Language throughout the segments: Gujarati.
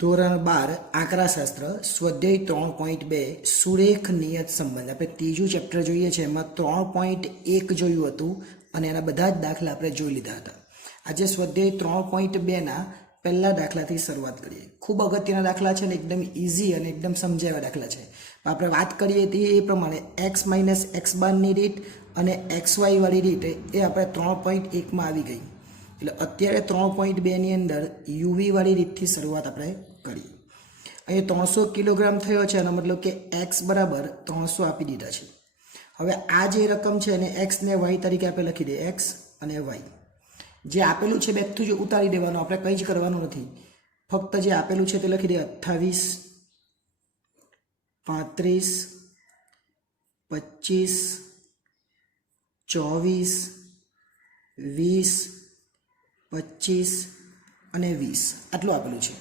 ધોરણ 12 આંકડાશાસ્ત્ર સ્વાધ્યાય 3.2 સુરેખ નિયત સંબંધ આપણે ત્રીજું ચેપ્ટર જોઈએ છે એમાં 3.1 જોયું હતું અને એના બધા જ દાખલા આપણે જોઈ લીધા હતા આજે સ્વાધ્યાય 3.2 ના પહેલા દાખલાથી શરૂઆત કરીએ ખૂબ અગત્યના દાખલા છે અને એકદમ ઈઝી અને એકદમ સમજાવ્યા દાખલા છે આપણે વાત કરીએ તે એ પ્રમાણે x - x બાર ની રીત અને xy વાળી રીત એ આપણે 3.1 માં આવી ગઈ એટલે અત્યારે 3.2 ની અંદર યુવી વાળી રીતથી શરૂઆત આપણે કરીએ અહીં 300 કિલોગ્રામ થયો છે એનો મતલબ કે x બરાબર 300 આપી દીધા છે હવે આ જે રકમ છે એને x ને y તરીકે આપણે લખી દઈએ x અને y જે આપેલું છે બેઠું જ ઉતારી દેવાનું આપણે કંઈ જ કરવાનું નથી ફક્ત જે આપેલું છે તે લખી દઈએ 28 35 25 24 20 25 અને 20 આટલું આપેલું છે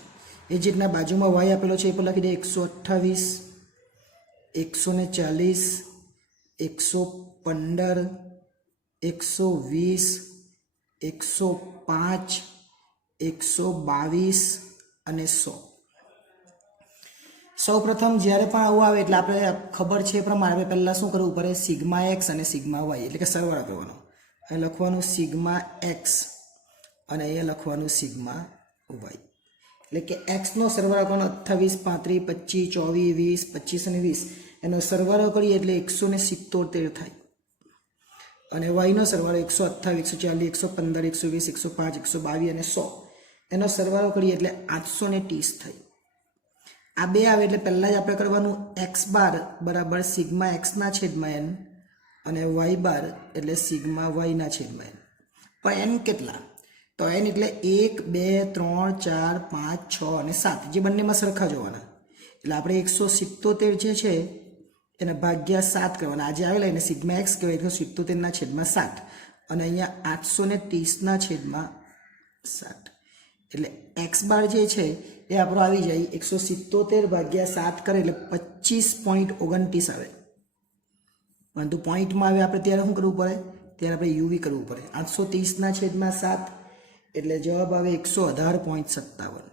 એ જ રીતના બાજુમાં y આપેલો છે એ પર લખી દે 128 140 115 120 105 122 અને 100 સૌ પ્રથમ જ્યારે પણ આવું આવે એટલે આપણે ખબર છે એ પ્રમાણે આપણે પહેલાં શું કરવું પડે સિગ્મા એક્સ અને સિગ્મા વાય એટલે કે સરવાળો કરવાનો અહીં લખવાનું સિગ્મા એક્સ અને અહીંયા લખવાનું સિગ્મા વાય એટલે કે એક્સનો સરવાળો કરવાનો 28 35 25 24 20 25 અને 20 એનો સરવાળો કરીએ એટલે 177 થાય અને વાયનો સરવાળો 128 140 115 120 105 122 અને 100 એનો સરવાળો કરીએ એટલે 830 થાય આ બે આવે એટલે પહેલાં જ આપણે કરવાનું એક્સ બાર બરાબર સિગ્મા એક્સના છેદમાં એન અને વાય બાર એટલે સિગ્મા વાયના છેદમાં એન પણ એન કેટલા તો એન એટલે 1 2 3 4 5 6 અને 7 જે બંનેમાં સરખા જોવાના એટલે આપણે 177 જે છે એને ભાગ્યા 7 કરવાના આજે આવેલા એને સિગ્મા એક્સ કહેવાય 177ના છેદમાં 7 અને અહીંયા 830ના છેદમાં 7 એટલે એક્સ બાર જે છે એ આપણો આવી જાય 177 ભાગ્યા 7 કરે એટલે 25.29 આવે પરંતુ પોઈન્ટમાં આવે આપણે ત્યારે શું કરવું પડે ત્યારે આપણે યુવી કરવું પડે 830ના છેદમાં 7 એટલે જવાબ આવે 118.57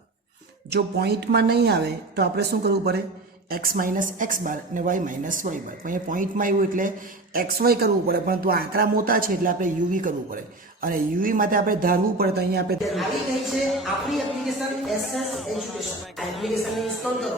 જો પોઈન્ટમાં નહીં આવે તો આપણે શું કરવું પડે x - x બાર અને y - y બાર અહીંયા પોઈન્ટમાં આવ્યું એટલે xy કરવું પડે પરંતુ આંકડા મોટા છે એટલે આપણે યુવી કરવું પડે અને યુવી માટે આપણે ધારવું પડે તો અહીંયા આપણે આવી ગઈ છે આપણી એપ્લિકેશન SS એજ્યુકેશન આ એપ્લિકેશનને ઇન્સ્ટોલ કરો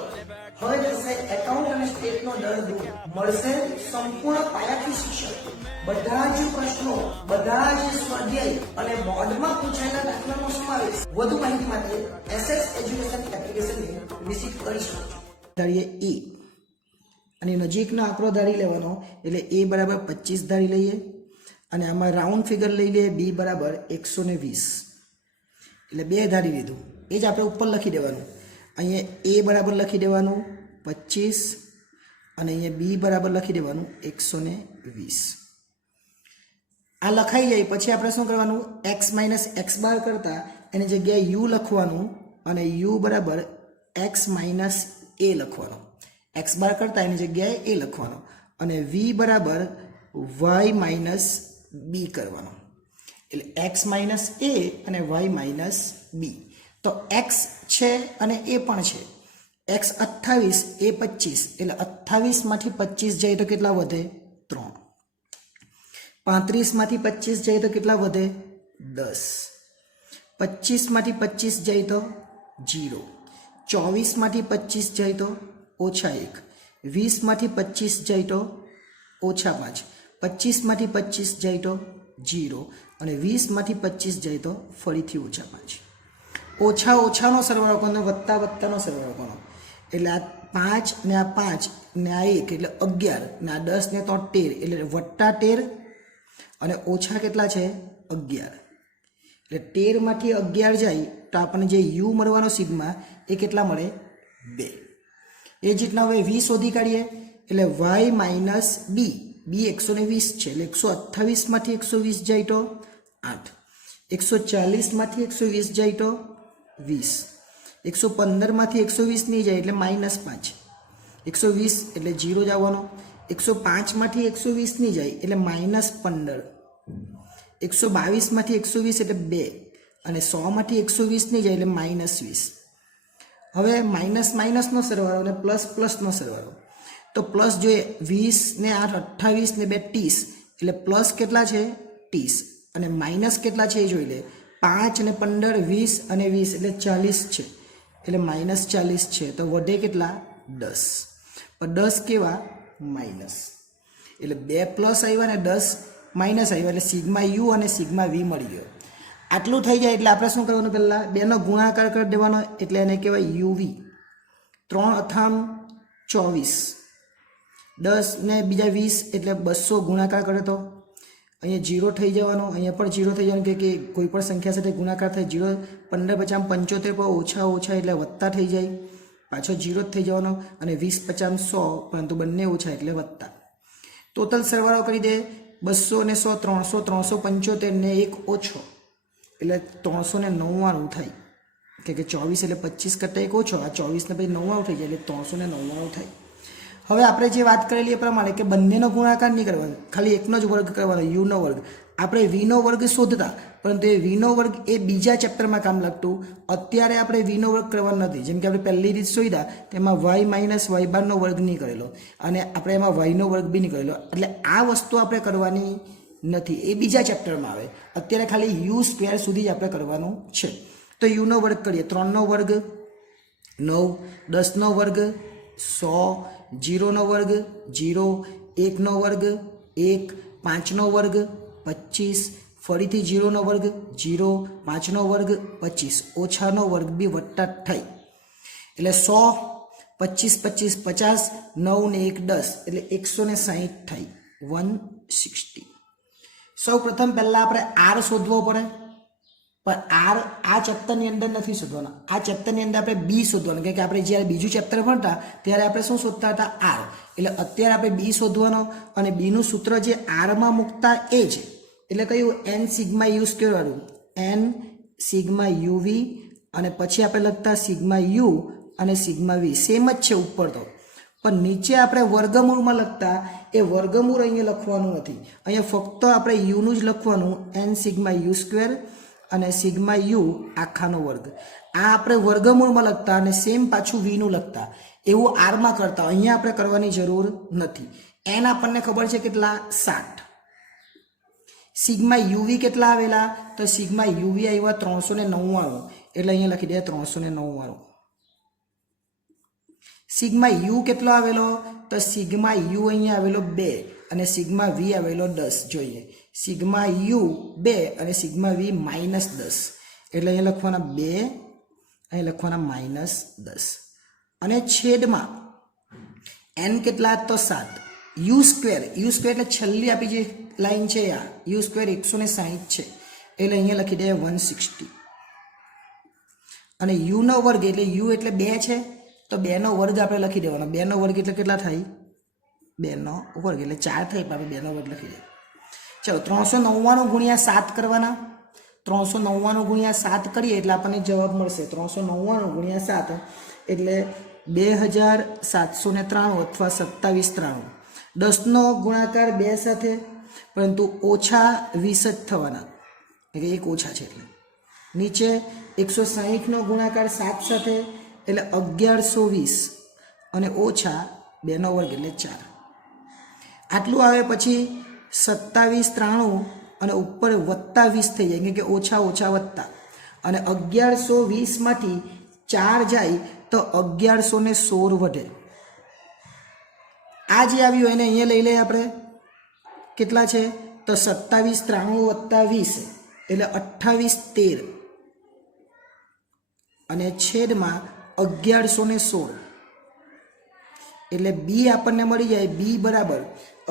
હવે થશે એકાઉન્ટ અને સ્ટેટનો દર દૂર મળશે સંપૂર્ણ પાયાથી શિક્ષણ બધા જ પ્રશ્નો બધા જ સ્વાધ્યાય અને બોર્ડમાં પૂછાયેલા દાખલાનો સમાવેશ વધુ માહિતી માટે SS એજ્યુકેશન એપ્લિકેશનને વિઝિટ કરી શકો છો ધારીએ e અને નજીકનો આંકડો ધારી લેવાનો એટલે a બરાબર 25 ધારી લઈએ અને આમાં રાઉન્ડ ફિગર લઈ લઈએ b બરાબર 120 એટલે બે ધારી લીધું એ જ આપણે ઉપર લખી દેવાનું અહીંયા a બરાબર લખી દેવાનું 25 અને અહીંયા b બરાબર લખી દેવાનું 120 આ લખાઈ જાય પછી આપણે શું કરવાનું x - x બાર કરતા એની જગ્યાએ u લખવાનું અને u બરાબર x - a લખવાનો x બાર કરતા એની જગ્યાએ a લખવાનો અને v બરાબર y - b કરવાનો એટલે x - a અને y - b તો x છે અને a પણ છે x 28 a 25 એટલે 28 માંથી 25 જાય તો કેટલા વધે 3 35 માંથી 25 જાય તો કેટલા વધે 10 25 માંથી 25 જાય તો 0 24 માંથી 25 જાય તો -1 20 માંથી 25 જાય તો -5 25 માંથી 25 જાય તો 0 અને 20 માંથી 25 જાય તો ફરીથી -5 ઓછા ઓછાનો સરવાળો કરવાનો વત્તા વત્તાનો સરવાળો કરવાનો એટલે આ 5 ને આ 5 ને આ 1 એટલે 11 ને આ 10 ને 3 13 એટલે વત્તા 13 અને ઓછા કેટલા છે 11 એટલે 13 માંથી 11 જાય તો આપણને જે u મળવાનો સિગ્મા એ કેટલા મળે 2 એ જ રીતના હવે v શોધી કાઢીએ એટલે y - b b 120 છે એટલે 128 માંથી 120 જાય તો 8 140 માંથી 120 જાય તો 20 115 માંથી 120 નહીં જાય એટલે -5 120 એટલે 0 જ આવવાનો 105 માંથી 120 નહીં જાય એટલે -15 122 માંથી 120 એટલે 2 અને 100 માંથી 120 નહીં જાય એટલે -20 હવે માઇનસ માઇનસનો સરવાળો અને પ્લસ પ્લસનો સરવાળો. તો પ્લસ જોઈએ 20 ને 8 28 ને 2 30 એટલે પ્લસ કેટલા છે 30 અને માઇનસ કેટલા છે એ જોઈ લે. 5 ને 15 20 અને 20 એટલે 40 છે એટલે માઇનસ 40 છે. તો વધે કેટલા 10 પણ 10 કેવા માઇનસ એટલે 2 પ્લસ આવ્યા ને 10 માઇનસ આવ્યા એટલે સિગ્મા યુ અને સિગ્મા વી મળી ગયો. આટલું થઈ જાય એટલે આપણે શું કરવાનું પહેલાં 2નો ગુણાકાર કરી દેવાનો એટલે એને કહેવાય યુવી. 3 અથામ 24 10 ને બીજા 20 એટલે 200 ગુણાકાર કરે તો અહીંયા 0 થઈ જવાનો, અહીંયા પણ 0 થઈ જવાનું કે કોઈ પણ સંખ્યા સાથે ગુણાકાર થાય 0 15 50 75 પર ઓછા ઓછા એટલે વત્તા થઈ જાય, પાછો 0 જ થઈ જવાનો અને 20 50 100 પરંતુ બંને ઓછા એટલે વત્તા. ટોટલ સરવાળો કરી દે 200 ને 100 300 375 ને 1 ઓછો એટલે 399 થાય કે 24 એટલે 25 કરતાં 1 ઓછો, આ 24 ને પછી 99 થઈ જાય એટલે 399 થાય. હવે આપણે જે વાત કરેલી એ પ્રમાણે કે બંનેનો ગુણાકાર નહીં કરવાનો, ખાલી એકનો જ વર્ગ કરવાનો યુનો વર્ગ. આપણે વીનો વર્ગ શોધતા પરંતુ એ વીનો વર્ગ એ બીજા ચેપ્ટરમાં કામ લાગતું. અત્યારે આપણે વીનો વર્ગ કરવાનો નથી. જેમ કે આપણે પહેલી રીત શોધ્યા તેમાં વાય માઇનસ વાય બારનો વર્ગ નહીં કરેલો અને આપણે એમાં વાયનો વર્ગ બી નહીં કરેલો એટલે આ વસ્તુ આપણે કરવાની નથી, એ બીજા ચેપ્ટરમાં આવે. અત્યારે ખાલી યુ સ્ક્વેર સુધી જ આપણે કરવાનું છે. તો યુનો વર્ગ કરીએ 3નો વર્ગ 9 10નો વર્ગ 100 0નો વર્ગ 0 1નો વર્ગ 1 5નો વર્ગ 25 ફરીથી 0નો વર્ગ 0 5નો વર્ગ 25 ઓછાનો વર્ગ બી વત્તા થાય એટલે 100 25 25 50 9 ને 1 10 એટલે 160 થાય 160. સૌ પ્રથમ પહેલાં આપણે આર શોધવો પડે પણ આર આ ચેપ્ટરની અંદર નથી શોધવાનો. આ ચેપ્ટરની અંદર આપણે બી શોધવાનું કારણ કે આપણે જ્યારે બીજું ચેપ્ટર ભણતા ત્યારે આપણે શું શોધતા હતા આર. એટલે અત્યારે આપણે બી શોધવાનો અને બીનું સૂત્ર જે આરમાં મૂકતા એ છે એટલે કયું એન સિગ્મા યુ સ્ક્વેર વાળું એન સિગ્મા યુવી અને પછી આપણે લખતા સિગ્મા યુ અને સિગ્મા વી સેમ જ છે ઉપર તો, પણ નીચે આપણે વર્ગમૂળમાં લખતા એ વર્ગમૂળ અહીંયા લખવાનું નથી. અહીંયા ફક્ત આપણે યુનું જ લખવાનું એન સિગ્મા યુ સ્ક્વેર અને સિગ્મા યુ આખાનો વર્ગ. આ આપણે વર્ગમૂળમાં લખતા અને સેમ પાછું વીનું લખતા એવું આરમાં કરતા. અહીંયા આપણે કરવાની જરૂર નથી. એન આપણને ખબર છે કેટલા 60. સિગ્મા યુવી કેટલા આવેલા તો સિગ્મા યુવી આવ્યા 399 એટલે અહીંયા લખી દે 399. સિગ્મા યુ કેટલો આવેલો તો સિગ્મા યુ અહીંયા આવેલો 2 અને સિગ્મા વી આવેલો 10. જોઈએ સિગ્મા યુ 2 અને સિગ્મા વી -10 એટલે અહીંયા લખવાના 2 અહીં લખવાના -10 અને છેદમાં એન કેટલા તો 7 યુ સ્ક્વેર એટલે છેલ્લી આપી જે લાઈન છે આ યુ સ્ક્વેર 160 છે એટલે અહીંયા લખી દે 160 અને યુનો વર્ગ એટલે યુ એટલે 2 છે તો 2નો વર્ગ આપણે લખી દેવાનો. 2નો વર્ગ એટલે કેટલા થાય 2નો વર્ગ એટલે 4 થાય આપણે 2નો વર્ગ લખી દે. ચલો 399 ગુણ્યા 7 કરવાના. 399 ગુણ્યા 7 કરીએ એટલે આપણને જવાબ મળશે 399 ગુણ્યા 7 એટલે 2793 અથવા 2793. 10નો ગુણાકાર 2 સાથે પરંતુ ઓછા 20 જ થવાના એટલે 1 ઓછા છે એટલે નીચે 160નો ગુણાકાર 7 સાથે એટલે 1120 અને ઓછા 2નો વર્ગ એટલે 4. આટલું આવે પછી 2793 અને ઉપર વત્તા 20 થઈ જાય કે ઓછા ઓછા વત્તા અને 1120 માંથી 4 જાય તો 1116 વધે. આ જે આવ્યું એને અહીંયા લઈ લઈએ આપણે કેટલા છે તો 2793 વત્તા 20 એટલે 2813 અને છેદમાં 1116 એટલે બી આપણને મળી જાય બી બરાબર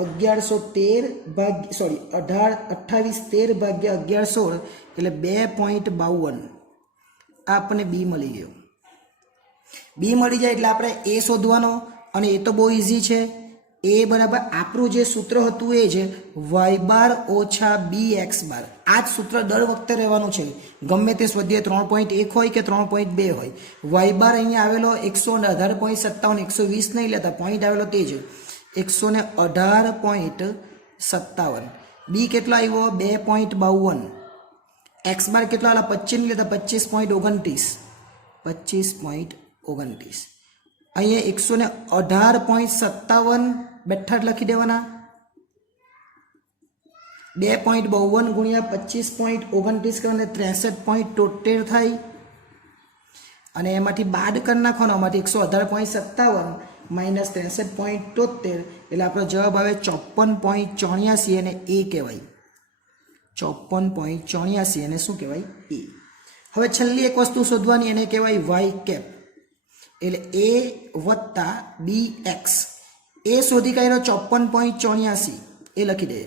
2813 ભાગ્યા 1116 એટલે 2.52 આ આપણને બી મળી ગયો. બી મળી જાય એટલે આપણે એ શોધવાનો અને એ તો બહુ ઇઝી છે. એ બરાબર આપણું જે સૂત્ર હતું એ છે વાય બાર ઓછા બી એક્સ બાર. આ જ સૂત્ર દર વખતે રહેવાનું છે ગમે તે સ્વાધ્યાય 3.1 હોય કે 3.2 હોય. વાય બાર અહીંયા આવેલો 118.57 120 નહીં લેતા પોઈન્ટ આવેલો તે જ 118.57. બી કેટલો આવ્યો 2.52. એક્સ બાર કેટલો આવેલા 25 નહીં લેતા 25.29 29. અહીંયા 118.57 બેઠા લખી દેવાના. 2.52 ગુણ્યા 25.29 કરવાને 63.73 થાય. અને એમાંથી બાદ કરી નાખવાનો, એમાંથી 118.57 માઇનસ 63.73 એટલે આપણો જવાબ આવે 54.84 અને એ કહેવાય. 54.84 એને શું કહેવાય? એ. હવે છેલ્લી એક વસ્તુ શોધવાની, એને કહેવાય વાય કેપ, એટલે એ વત્તા બી એક્સ. એ શોધી કાઢ્યો 54.84 એ લખી દે.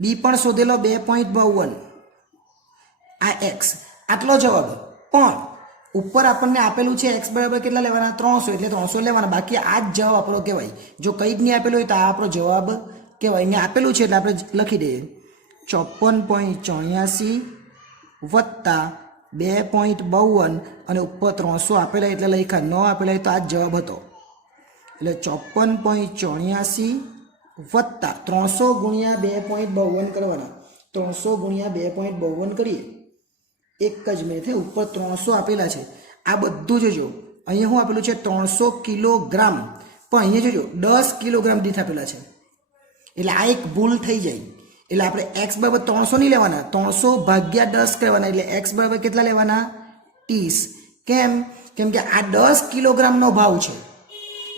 બી પણ શોધેલો 2.52, આ એક્સ. આટલો જવાબ. પણ ઉપર આપણને આપેલું છે એક્સ બરાબર કેટલા લેવાના? 300, એટલે 300 લેવાના. બાકી આ જ જવાબ આપણો કહેવાય. જો કંઈ જ નહીં આપેલું હોય તો આ આપણો જવાબ કહેવાય. અહીંયા આપેલું છે એટલે આપણે લખી દઈએ 54.84 વત્તા 2.52 અને ઉપર 300 આપેલા એટલે લખ્યા, ન આપેલા તો આ જ જવાબ હતો. એટલે 54.84 વત્તા 300 ગુણ્યા 2.52 કરવાના. 300 ગુણ્યા 2.52 કરીએ, એક જ મિનિટ. ઉપર 300 આપેલા છે. આ બધું જોજો, અહીંયા શું આપેલું છે? 300 કિલોગ્રામ. પણ અહીંયા જોજો 10 કિલોગ્રામ દીઠ આપેલા છે. એટલે આ એક ભૂલ થઈ જાય. એટલે આપણે એક્સ બરાબર 300 નહીં લેવાના, 300 ભાગ્યા 10 કરવાના. એટલે એક્સ બરાબર કેટલા લેવાના? 30. કેમ? કેમ કે આ 10 કિલોગ્રામનો ભાવ છે.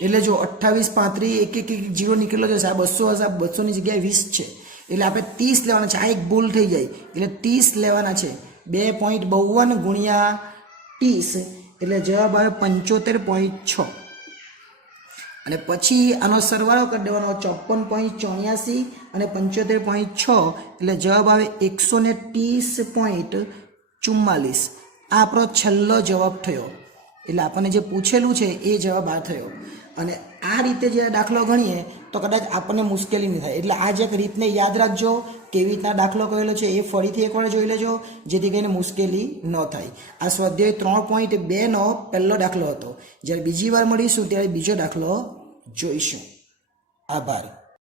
એટલે જો 28, 35, એક એક જીરો નીકળેલો જશે. આ 200 હશે, 200ની જગ્યાએ 20 છે. એટલે આપણે 30 લેવાના છે. આ એક ભૂલ થઈ જાય. એટલે 30 લેવાના છે. 2.52 ગુણ્યા 30 એટલે જવાબ આવે 75.6. અને પછી આનો સરવાળો કરી દેવાનો 54.84 અને 75.6 એટલે જવાબ આવે 130.44. આ આપણો છેલ્લો જવાબ થયો. એટલે આપણને જે પૂછેલું છે એ જવાબ આ થયો. અને આ રીતે જે દાખલો ગણીએ તો કદાચ આપણને મુશ્કેલી નહીં થાય. એટલે આ જે રીતને યાદ રાખજો, કેવી રીતના દાખલો કરેલો છે એ ફરીથી એકવાર જોઈ લેજો, જેથી કરીને મુશ્કેલી ન થાય. આ સ્વાધ્યાય 3.2નો પહેલો દાખલો હતો. જ્યારે બીજી વાર મળીશું ત્યારે બીજો દાખલો જોઈશું. આભાર.